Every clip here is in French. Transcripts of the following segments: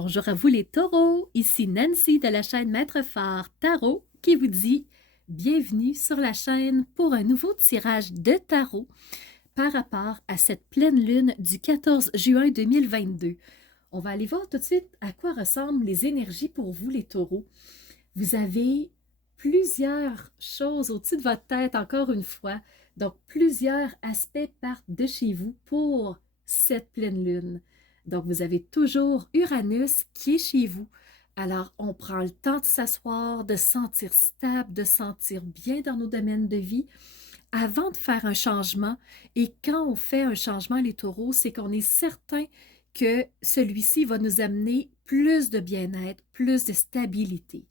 Bonjour à vous les taureaux, ici Nancy de la chaîne Maître Phare Tarot qui vous dit bienvenue sur la chaîne pour un nouveau tirage de tarot par rapport à cette pleine lune du 14 juin 2022. On va aller voir tout de suite à quoi ressemblent les énergies pour vous les taureaux. Vous avez plusieurs choses au-dessus de votre tête encore une fois, donc plusieurs aspects partent de chez vous pour cette pleine lune. Donc, vous avez toujours Uranus qui est chez vous. Alors, on prend le temps de s'asseoir, de se sentir stable, de se sentir bien dans nos domaines de vie avant de faire un changement. Et quand on fait un changement, les taureaux, c'est qu'on est certain que celui-ci va nous amener plus de bien-être, plus de stabilité.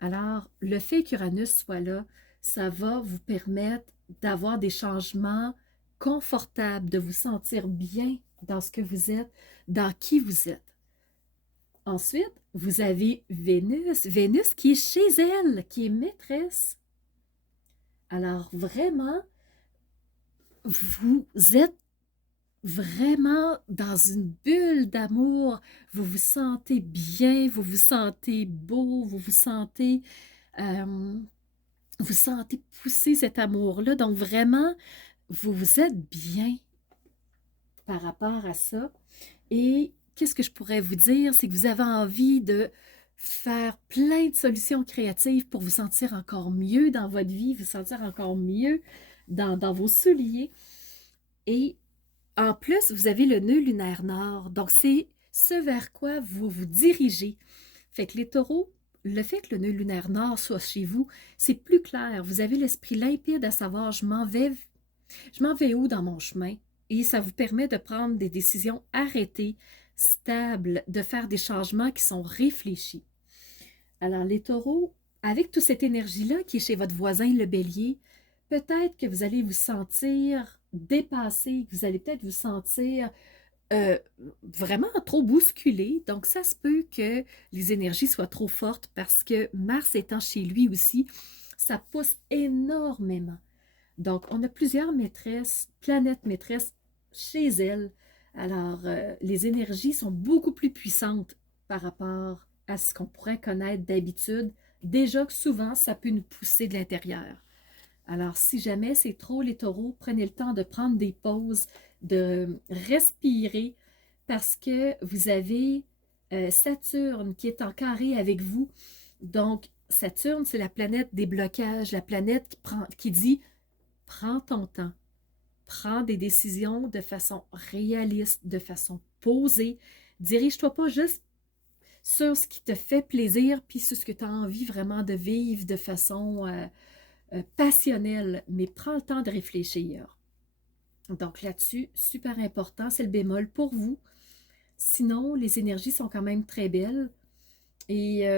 Alors, le fait qu'Uranus soit là, ça va vous permettre d'avoir des changements confortables, de vous sentir bien dans ce que vous êtes, dans qui vous êtes. Ensuite, vous avez Vénus, Vénus qui est chez elle, qui est maîtresse. Alors, vraiment, vous êtes vraiment dans une bulle d'amour, vous vous sentez bien, vous vous sentez beau, euh, vous sentez pousser cet amour-là. Donc vraiment, vous vous êtes bien par rapport à ça. Et qu'est-ce que je pourrais vous dire? C'est que vous avez envie de faire plein de solutions créatives pour vous sentir encore mieux dans votre vie, vous sentir encore mieux dans vos souliers. Et en plus, vous avez le nœud lunaire nord. Donc, c'est ce vers quoi vous vous dirigez. Fait que les taureaux, le fait que le nœud lunaire nord soit chez vous, c'est plus clair. Vous avez l'esprit limpide à savoir, je m'en vais où dans mon chemin? Et ça vous permet de prendre des décisions arrêtées, stables, de faire des changements qui sont réfléchis. Alors, les taureaux, avec toute cette énergie-là qui est chez votre voisin, le bélier, peut-être que vous allez vous sentir dépassé, que vous allez peut-être vous sentir vraiment trop bousculé. Donc, ça se peut que les énergies soient trop fortes parce que Mars étant chez lui aussi, ça pousse énormément. Donc, on a plusieurs maîtresses, planètes maîtresses chez elles. Alors, les énergies sont beaucoup plus puissantes par rapport à ce qu'on pourrait connaître d'habitude. Déjà que souvent, ça peut nous pousser de l'intérieur. Alors, si jamais c'est trop les taureaux, prenez le temps de prendre des pauses, de respirer, parce que vous avez Saturne qui est en carré avec vous. Donc, Saturne, c'est la planète des blocages, la planète qui dit « Prends ton temps, prends des décisions de façon réaliste, de façon posée. Dirige-toi pas juste sur ce qui te fait plaisir, puis sur ce que tu as envie vraiment de vivre de façon passionnelle, mais prends le temps de réfléchir. » Donc là-dessus, super important, c'est le bémol pour vous. Sinon, les énergies sont quand même très belles. Et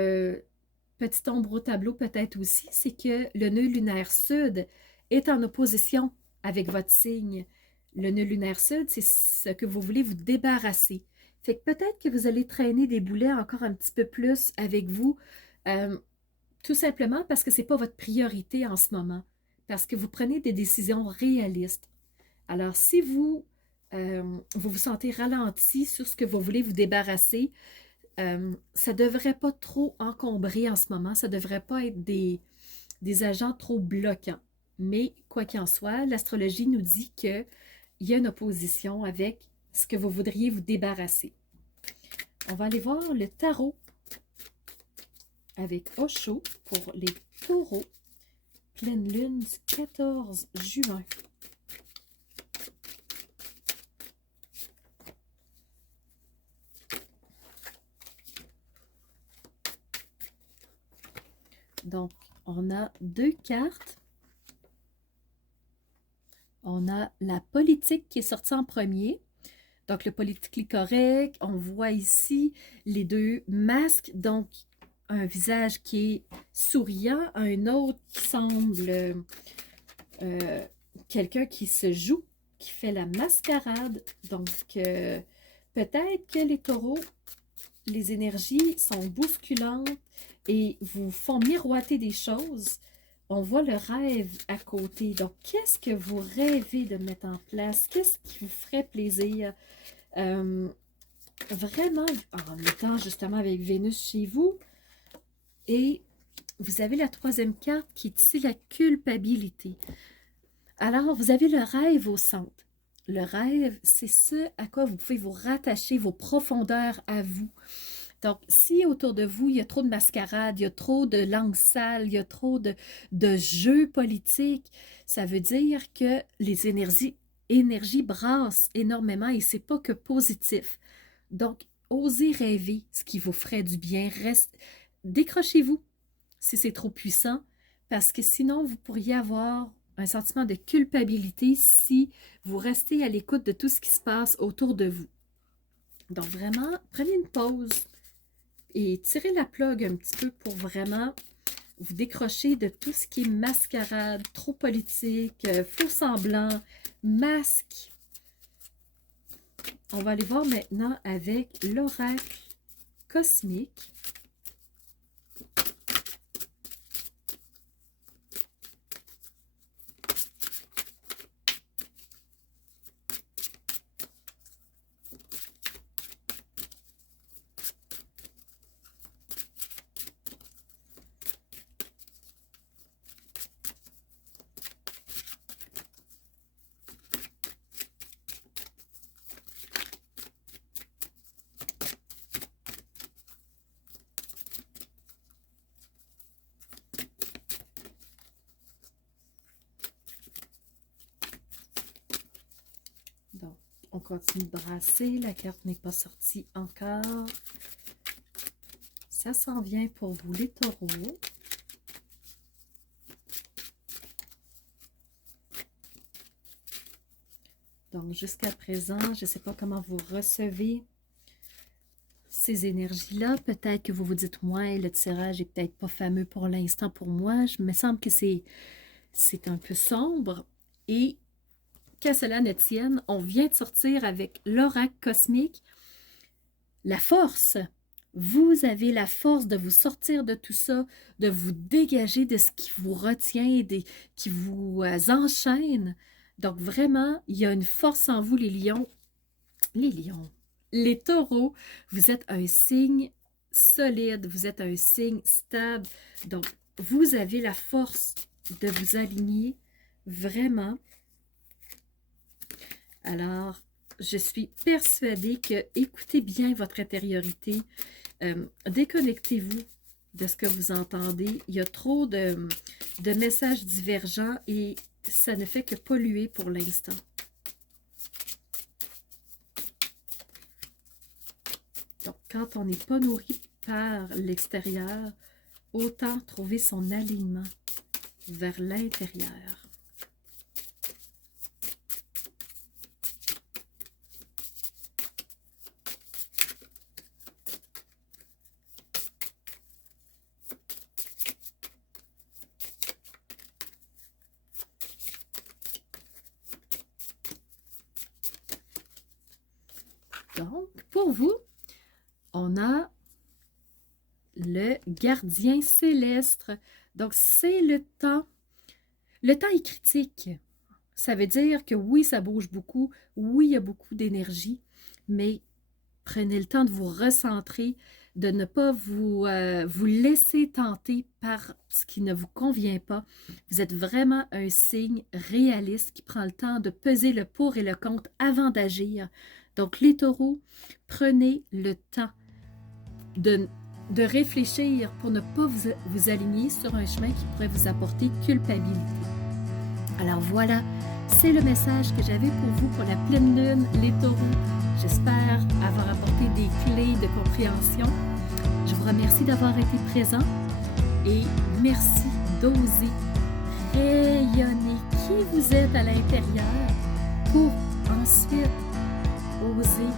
petite ombre au tableau peut-être aussi, c'est que le nœud lunaire sud est en opposition avec votre signe. Le nœud lunaire sud, c'est ce que vous voulez vous débarrasser. Fait que peut-être que vous allez traîner des boulets encore un petit peu plus avec vous, tout simplement parce que ce n'est pas votre priorité en ce moment, parce que vous prenez des décisions réalistes. Alors, si vous vous sentez ralenti sur ce que vous voulez vous débarrasser, ça ne devrait pas trop encombrer en ce moment, ça ne devrait pas être des agents trop bloquants. Mais quoi qu'il en soit, l'astrologie nous dit qu'il y a une opposition avec ce que vous voudriez vous débarrasser. On va aller voir le tarot avec Osho pour les taureaux, pleine lune du 14 juin. Donc, on a deux cartes. On a la politique qui est sortie en premier. Donc, le politically correct. On voit ici les deux masques. Donc, un visage qui est souriant, un autre qui semble quelqu'un qui se joue, qui fait la mascarade. Donc, peut-être que les taureaux, les énergies sont bousculantes et vous font miroiter des choses. On voit le rêve à côté. Donc, qu'est-ce que vous rêvez de mettre en place? Qu'est-ce qui vous ferait plaisir? vraiment, en étant justement avec Vénus chez vous, et vous avez la troisième carte qui est ici, la culpabilité. Alors, vous avez le rêve au centre. Le rêve, c'est ce à quoi vous pouvez vous rattacher, vos profondeurs à vous. Donc, si autour de vous, il y a trop de mascarade, il y a trop de langue sale, il y a trop de jeux politiques, ça veut dire que les énergies brassent énormément et c'est pas que positif. Donc, osez rêver ce qui vous ferait du bien. Décrochez-vous si c'est trop puissant, parce que sinon, vous pourriez avoir un sentiment de culpabilité si vous restez à l'écoute de tout ce qui se passe autour de vous. Donc, vraiment, prenez une pause et tirez la plug un petit peu pour vraiment vous décrocher de tout ce qui est mascarade, trop politique, faux semblant, masque. On va aller voir maintenant avec l'oracle cosmique. Donc, on continue de brasser. La carte n'est pas sortie encore. Ça s'en vient pour vous, les taureaux. Donc, jusqu'à présent, je ne sais pas comment vous recevez ces énergies-là. Peut-être que vous vous dites, ouais, le tirage n'est peut-être pas fameux pour l'instant pour moi. Il me semble que c'est un peu sombre. Et qu'à cela ne tienne, on vient de sortir avec l'oracle cosmique. La force. Vous avez la force de vous sortir de tout ça, de vous dégager de ce qui vous retient, qui vous enchaîne. Donc vraiment, il y a une force en vous, les lions. Les taureaux, vous êtes un signe solide, vous êtes un signe stable. Donc, vous avez la force de vous aligner vraiment. Alors, je suis persuadée que écoutez bien votre intériorité. Déconnectez-vous de ce que vous entendez. Il y a trop de messages divergents et ça ne fait que polluer pour l'instant. Donc, quand on n'est pas nourri par l'extérieur, autant trouver son alignement vers l'intérieur. Donc, pour vous, on a le gardien céleste. Donc, c'est le temps. Le temps est critique. Ça veut dire que oui, ça bouge beaucoup. Oui, il y a beaucoup d'énergie. Mais prenez le temps de vous recentrer, de ne pas vous laisser tenter par ce qui ne vous convient pas. Vous êtes vraiment un signe réaliste qui prend le temps de peser le pour et le contre avant d'agir. Donc, les taureaux, prenez le temps de réfléchir pour ne pas vous aligner sur un chemin qui pourrait vous apporter culpabilité. Alors voilà, c'est le message que j'avais pour vous pour la pleine lune, les taureaux. J'espère avoir apporté des clés de compréhension. Je vous remercie d'avoir été présent et merci d'oser rayonner qui vous êtes à l'intérieur pour ensuite oser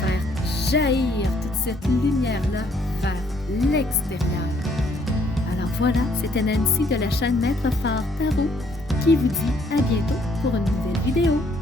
faire jaillir toute cette lumière-là vers l'extérieur. Alors voilà, c'était Nancy de la chaîne Maître Phare Tarot qui vous dit à bientôt pour une nouvelle vidéo.